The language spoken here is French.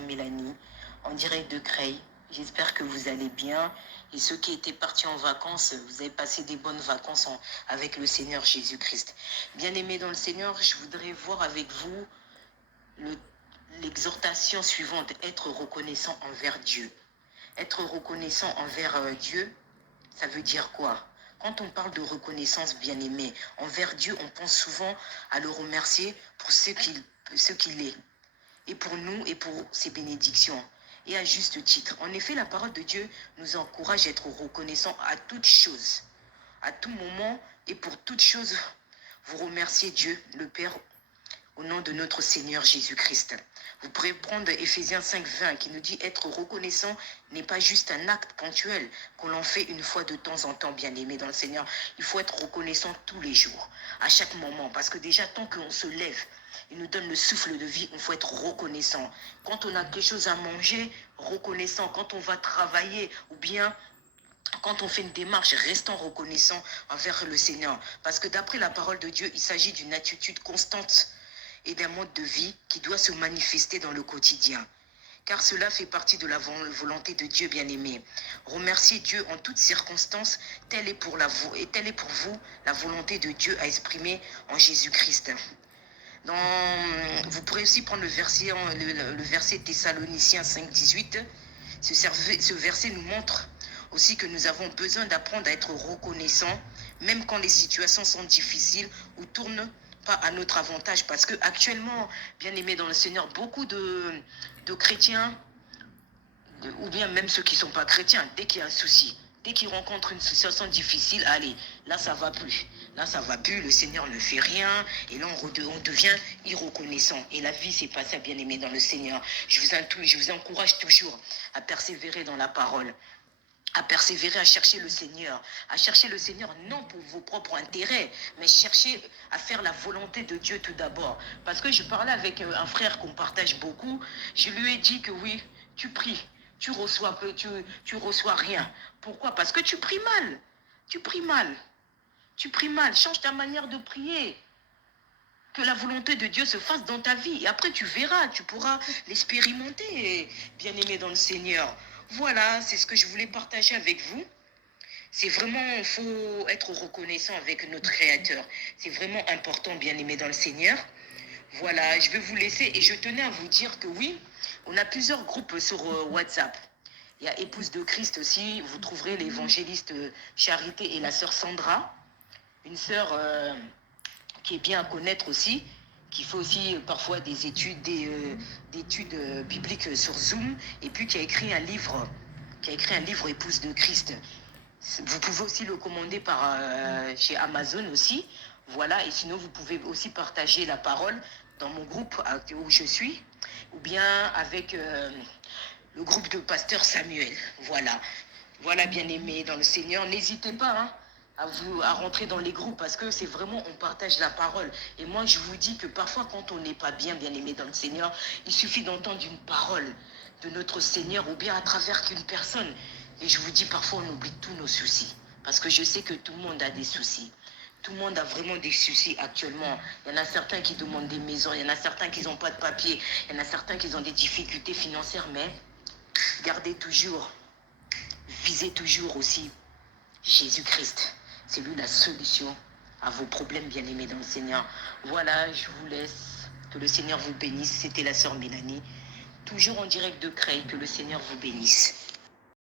Mélanie, en direct de Creil. J'espère que vous allez bien. Et ceux qui étaient partis en vacances, vous avez passé des bonnes vacances avec le Seigneur Jésus-Christ. Bien-aimés dans le Seigneur, je voudrais voir avec vous l'exhortation suivante, être reconnaissant envers Dieu. Être reconnaissant envers Dieu, ça veut dire quoi? Quand on parle de reconnaissance, bien-aimé, envers Dieu, on pense souvent à le remercier pour ce qu'il est, et pour nous et pour ses bénédictions. Et à juste titre. En effet, la parole de Dieu nous encourage à être reconnaissants à toutes choses, à tout moment et pour toutes choses. Vous remerciez Dieu, le Père, au nom de notre Seigneur Jésus-Christ. Vous pourrez prendre Éphésiens 5:20 qui nous dit être reconnaissant n'est pas juste un acte ponctuel qu'on l'en fait une fois de temps en temps, bien-aimé dans le Seigneur. Il faut être reconnaissant tous les jours, à chaque moment, parce que déjà tant qu'on se lève, il nous donne le souffle de vie, il faut être reconnaissant. Quand on a quelque chose à manger, reconnaissant. Quand on va travailler ou bien quand on fait une démarche, restons reconnaissants envers le Seigneur. Parce que d'après la parole de Dieu, il s'agit d'une attitude constante et d'un mode de vie qui doit se manifester dans le quotidien. Car cela fait partie de la volonté de Dieu bien-aimé. Remerciez Dieu en toutes circonstances, telle est pour vous la volonté de Dieu à exprimer en Jésus-Christ. Vous pourrez aussi prendre le verset Thessaloniciens 5:18. Ce verset nous montre aussi que nous avons besoin d'apprendre à être reconnaissants, même quand les situations sont difficiles ou tournent pas à notre avantage. Parce que actuellement, bien aimés dans le Seigneur, beaucoup de chrétiens, ou bien même ceux qui ne sont pas chrétiens, dès qu'il y a un souci, dès qu'ils rencontrent une situation difficile, allez, là ça va plus. Là ça va plus, le Seigneur ne fait rien, et là on devient irreconnaissant. Et la vie, c'est pas ça, bien aimé dans le Seigneur. Je vous encourage toujours à persévérer dans la parole, à persévérer, à chercher le Seigneur non pour vos propres intérêts, mais chercher à faire la volonté de Dieu tout d'abord. Parce que je parlais avec un frère qu'on partage beaucoup, je lui ai dit que oui, tu pries, tu reçois rien. Pourquoi? Parce que tu pries mal, change ta manière de prier. Que la volonté de Dieu se fasse dans ta vie. Et après, tu verras, tu pourras l'expérimenter, bien-aimé dans le Seigneur. Voilà, c'est ce que je voulais partager avec vous. C'est vraiment, il faut être reconnaissant avec notre Créateur. C'est vraiment important, bien-aimé dans le Seigneur. Voilà, je vais vous laisser et je tenais à vous dire que oui, on a plusieurs groupes sur WhatsApp. Il y a Épouse de Christ aussi, vous trouverez l'évangéliste Charité et la sœur Sandra, une sœur qui est bien à connaître aussi, qui fait aussi parfois des études bibliques sur Zoom, et puis qui a écrit un livre Épouse de Christ. Vous pouvez aussi le commander chez Amazon aussi. Voilà, et sinon vous pouvez aussi partager la parole dans mon groupe où je suis, ou bien avec le groupe de pasteur Samuel. Voilà, bien aimé dans le Seigneur. N'hésitez pas à rentrer dans les groupes, parce que c'est vraiment, on partage la parole. Et moi, je vous dis que parfois, quand on n'est pas bien aimé dans le Seigneur, il suffit d'entendre une parole de notre Seigneur, ou bien à travers qu'une personne. Et je vous dis, parfois, on oublie tous nos soucis. Parce que je sais que tout le monde a des soucis. Tout le monde a vraiment des soucis actuellement. Il y en a certains qui demandent des maisons, il y en a certains qui n'ont pas de papier, il y en a certains qui ont des difficultés financières, mais visez toujours aussi Jésus-Christ. C'est lui la solution à vos problèmes, bien-aimés dans le Seigneur. Voilà, je vous laisse. Que le Seigneur vous bénisse. C'était la sœur Mélanie. Toujours en direct de Creil. Que le Seigneur vous bénisse.